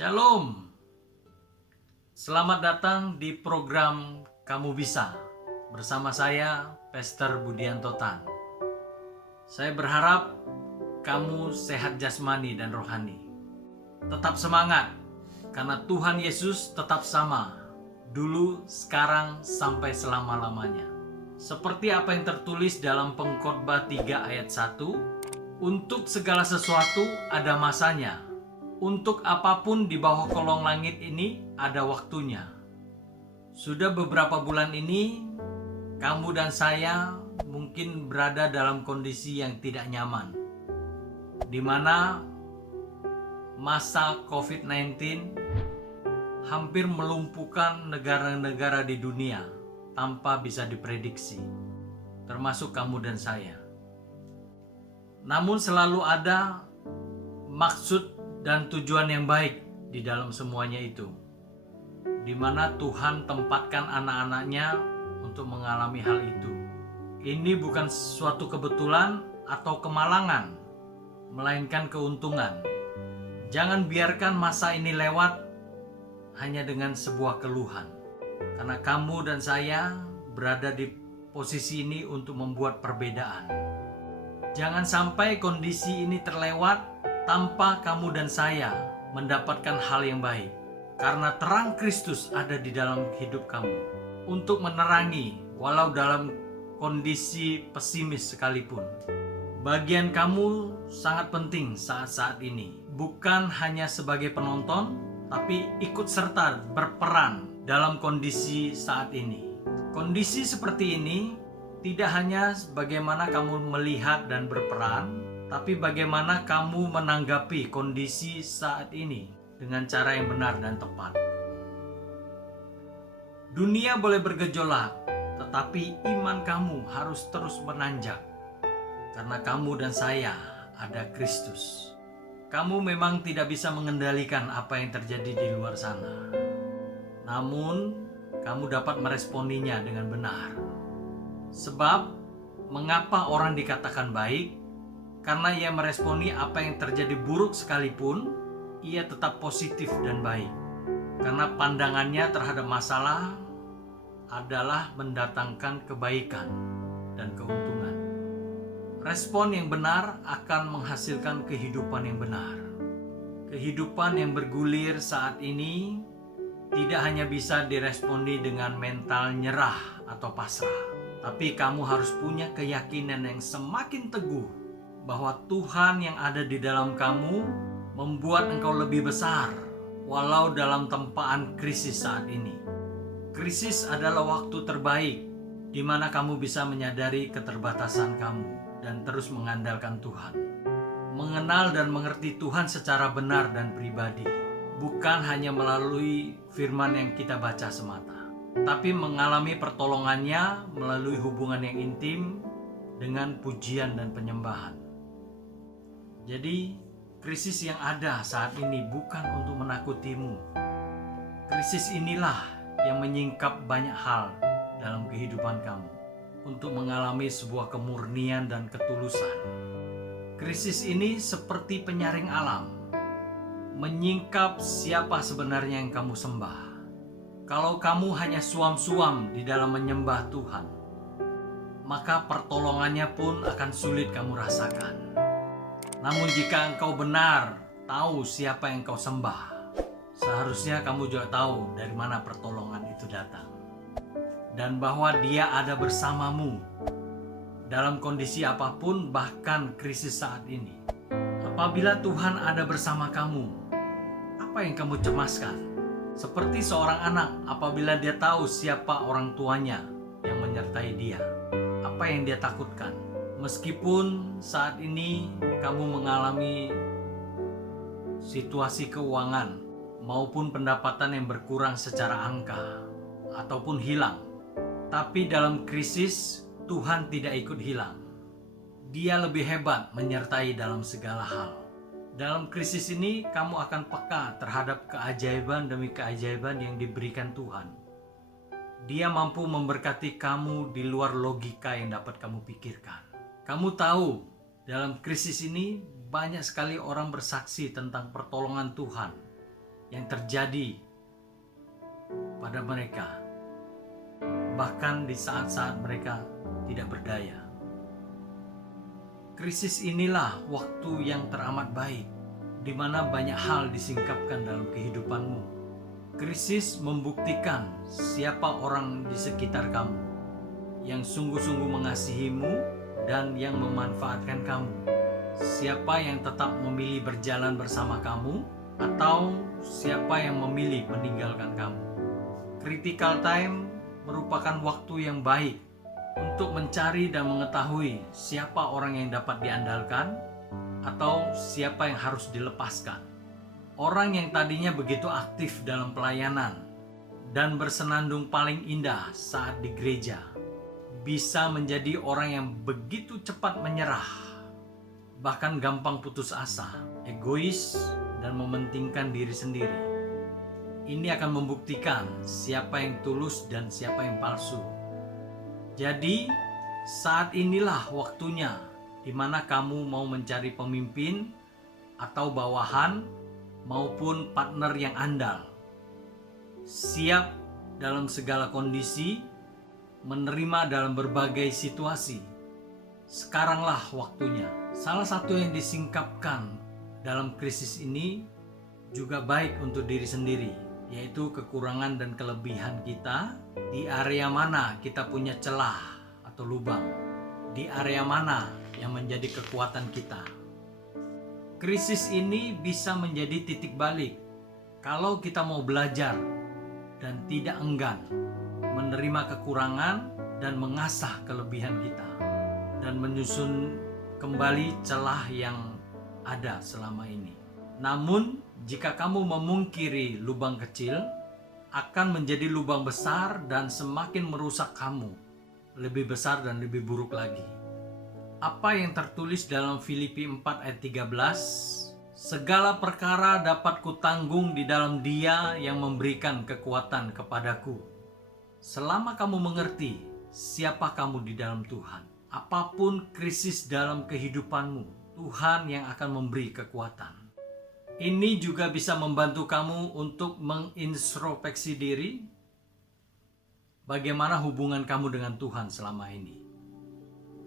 Shalom. Selamat datang di program Kamu Bisa bersama saya, Pastor Budianto Tan. Saya berharap kamu sehat jasmani dan rohani. Tetap semangat karena Tuhan Yesus tetap sama, dulu, sekarang, sampai selama-lamanya. Seperti apa yang tertulis dalam Pengkhotbah 3 ayat 1, untuk segala sesuatu ada masanya. Untuk apapun di bawah kolong langit ini ada waktunya. Sudah beberapa bulan ini, kamu dan saya mungkin berada dalam kondisi yang tidak nyaman, di mana masa COVID-19 hampir melumpuhkan negara-negara di dunia tanpa bisa diprediksi, termasuk kamu dan saya. Namun selalu ada maksud dan tujuan yang baik di dalam semuanya itu, di mana Tuhan tempatkan anak-anaknya untuk mengalami hal itu. Ini bukan suatu kebetulan atau kemalangan, melainkan keuntungan. Jangan biarkan masa ini lewat hanya dengan sebuah keluhan, karena kamu dan saya berada di posisi ini untuk membuat perbedaan. Jangan sampai kondisi ini terlewat tanpa kamu dan saya mendapatkan hal yang baik, karena terang Kristus ada di dalam hidup kamu untuk menerangi walau dalam kondisi pesimis sekalipun. Bagian kamu sangat penting saat-saat ini, bukan hanya sebagai penonton, tapi ikut serta berperan dalam kondisi saat ini. Kondisi seperti ini tidak hanya bagaimana kamu melihat dan berperan, tapi bagaimana kamu menanggapi kondisi saat ini dengan cara yang benar dan tepat. Dunia boleh bergejolak, tetapi iman kamu harus terus menanjak, karena kamu dan saya ada Kristus. Kamu memang tidak bisa mengendalikan apa yang terjadi di luar sana, namun kamu dapat meresponinya dengan benar. Sebab mengapa orang dikatakan baik? Karena ia meresponi apa yang terjadi buruk sekalipun, ia tetap positif dan baik. Karena pandangannya terhadap masalah adalah mendatangkan kebaikan dan keuntungan. Respon yang benar akan menghasilkan kehidupan yang benar. Kehidupan yang bergulir saat ini tidak hanya bisa diresponi dengan mental nyerah atau pasrah, tapi kamu harus punya keyakinan yang semakin teguh bahwa Tuhan yang ada di dalam kamu membuat engkau lebih besar walau dalam tempaan krisis saat ini. Krisis adalah waktu terbaik di mana kamu bisa menyadari keterbatasan kamu dan terus mengandalkan Tuhan. Mengenal dan mengerti Tuhan secara benar dan pribadi, bukan hanya melalui firman yang kita baca semata, tapi mengalami pertolongannya melalui hubungan yang intim dengan pujian dan penyembahan. Jadi, krisis yang ada saat ini bukan untuk menakutimu. Krisis inilah yang menyingkap banyak hal dalam kehidupan kamu untuk mengalami sebuah kemurnian dan ketulusan. Krisis ini seperti penyaring alam, menyingkap siapa sebenarnya yang kamu sembah. Kalau kamu hanya suam-suam di dalam menyembah Tuhan, maka pertolongannya pun akan sulit kamu rasakan. Namun jika engkau benar tahu siapa yang kau sembah, seharusnya kamu juga tahu dari mana pertolongan itu datang, dan bahwa Dia ada bersamamu dalam kondisi apapun, bahkan krisis saat ini. Apabila Tuhan ada bersama kamu, apa yang kamu cemaskan? Seperti seorang anak apabila dia tahu siapa orang tuanya yang menyertai dia, apa yang dia takutkan? Meskipun saat ini kamu mengalami situasi keuangan maupun pendapatan yang berkurang secara angka ataupun hilang, tapi dalam krisis Tuhan tidak ikut hilang. Dia lebih hebat menyertai dalam segala hal. Dalam krisis ini kamu akan peka terhadap keajaiban demi keajaiban yang diberikan Tuhan. Dia mampu memberkati kamu di luar logika yang dapat kamu pikirkan. Kamu tahu, dalam krisis ini banyak sekali orang bersaksi tentang pertolongan Tuhan yang terjadi pada mereka, bahkan di saat-saat mereka tidak berdaya. Krisis inilah waktu yang teramat baik, di mana banyak hal disingkapkan dalam kehidupanmu. Krisis membuktikan siapa orang di sekitar kamu yang sungguh-sungguh mengasihimu dan yang memanfaatkan kamu. Siapa yang tetap memilih berjalan bersama kamu, atau siapa yang memilih meninggalkan kamu. Critical time merupakan waktu yang baik untuk mencari dan mengetahui siapa orang yang dapat diandalkan atau siapa yang harus dilepaskan. Orang yang tadinya begitu aktif dalam pelayanan dan bersenandung paling indah saat di gereja bisa menjadi orang yang begitu cepat menyerah, bahkan gampang putus asa, egois, dan mementingkan diri sendiri. Ini akan membuktikan siapa yang tulus dan siapa yang palsu. Jadi, saat inilah waktunya di mana kamu mau mencari pemimpin atau bawahan maupun partner yang andal. Siap dalam segala kondisi, menerima dalam berbagai situasi. Sekaranglah waktunya. Salah satu yang disingkapkan dalam krisis ini juga baik untuk diri sendiri, yaitu kekurangan dan kelebihan kita. Di area mana kita punya celah atau lubang, di area mana yang menjadi kekuatan kita. Krisis ini bisa menjadi titik balik kalau kita mau belajar dan tidak enggan menerima kekurangan dan mengasah kelebihan kita dan menyusun kembali celah yang ada selama ini. Namun, jika kamu memungkiri lubang kecil, akan menjadi lubang besar dan semakin merusak kamu, lebih besar dan lebih buruk lagi. Apa yang tertulis dalam Filipi 4 ayat 13? Segala perkara dapat kutanggung di dalam Dia yang memberikan kekuatan kepadaku. Selama kamu mengerti siapa kamu di dalam Tuhan, apapun krisis dalam kehidupanmu, Tuhan yang akan memberi kekuatan. Ini juga bisa membantu kamu untuk mengintrospeksi diri. Bagaimana hubungan kamu dengan Tuhan selama ini?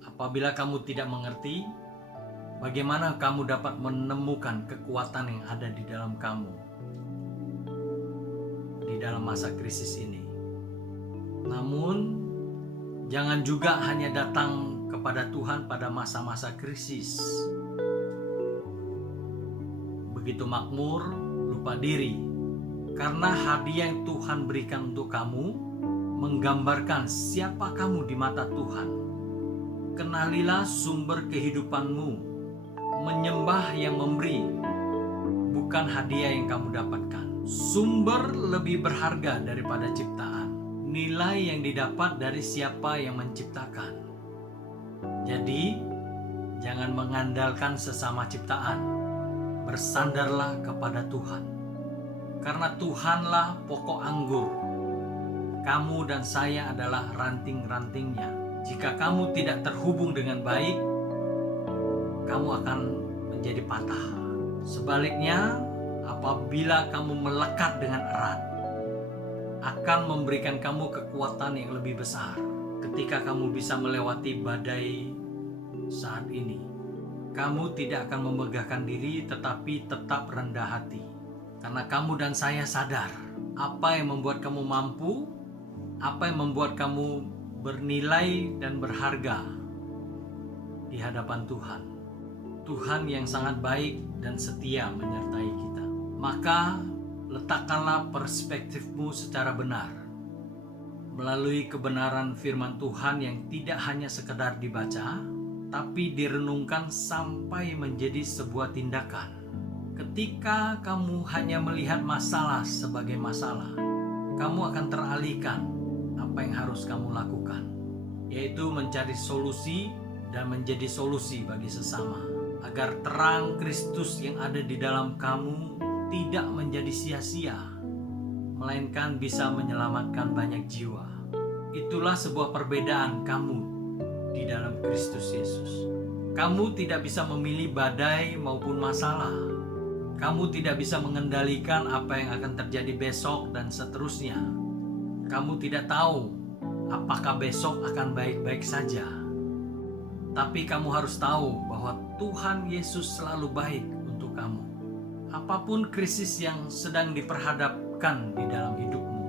Apabila kamu tidak mengerti, bagaimana kamu dapat menemukan kekuatan yang ada di dalam kamu di dalam masa krisis ini? Namun, jangan juga hanya datang kepada Tuhan pada masa-masa krisis. Begitu makmur, lupa diri. Karena hadiah yang Tuhan berikan untuk kamu menggambarkan siapa kamu di mata Tuhan. Kenalilah sumber kehidupanmu, menyembah yang memberi, bukan hadiah yang kamu dapatkan. Sumber lebih berharga daripada ciptaan. Nilai yang didapat dari siapa yang menciptakan. Jadi, jangan mengandalkan sesama ciptaan. Bersandarlah kepada Tuhan. Karena Tuhanlah pokok anggur. Kamu dan saya adalah ranting-rantingnya. Jika kamu tidak terhubung dengan baik, kamu akan menjadi patah. Sebaliknya, apabila kamu melekat dengan erat, akan memberikan kamu kekuatan yang lebih besar ketika kamu bisa melewati badai saat ini. Kamu tidak akan memegahkan diri, tetapi tetap rendah hati. Karena kamu dan saya sadar apa yang membuat kamu mampu, apa yang membuat kamu bernilai dan berharga di hadapan Tuhan. Tuhan yang sangat baik dan setia menyertai kita. Maka letakkanlah perspektifmu secara benar melalui kebenaran firman Tuhan yang tidak hanya sekedar dibaca, tapi direnungkan sampai menjadi sebuah tindakan. Ketika kamu hanya melihat masalah sebagai masalah, kamu akan teralihkan apa yang harus kamu lakukan, yaitu mencari solusi dan menjadi solusi bagi sesama, agar terang Kristus yang ada di dalam kamu tidak menjadi sia-sia, melainkan bisa menyelamatkan banyak jiwa. Itulah sebuah perbedaan kamu di dalam Kristus Yesus. Kamu tidak bisa memilih badai maupun masalah. Kamu tidak bisa mengendalikan apa yang akan terjadi besok dan seterusnya. Kamu tidak tahu apakah besok akan baik-baik saja. Tapi kamu harus tahu bahwa Tuhan Yesus selalu baik untuk kamu. Apapun krisis yang sedang diperhadapkan di dalam hidupmu,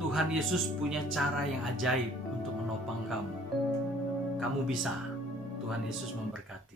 Tuhan Yesus punya cara yang ajaib untuk menopang kamu. Kamu bisa. Tuhan Yesus memberkati.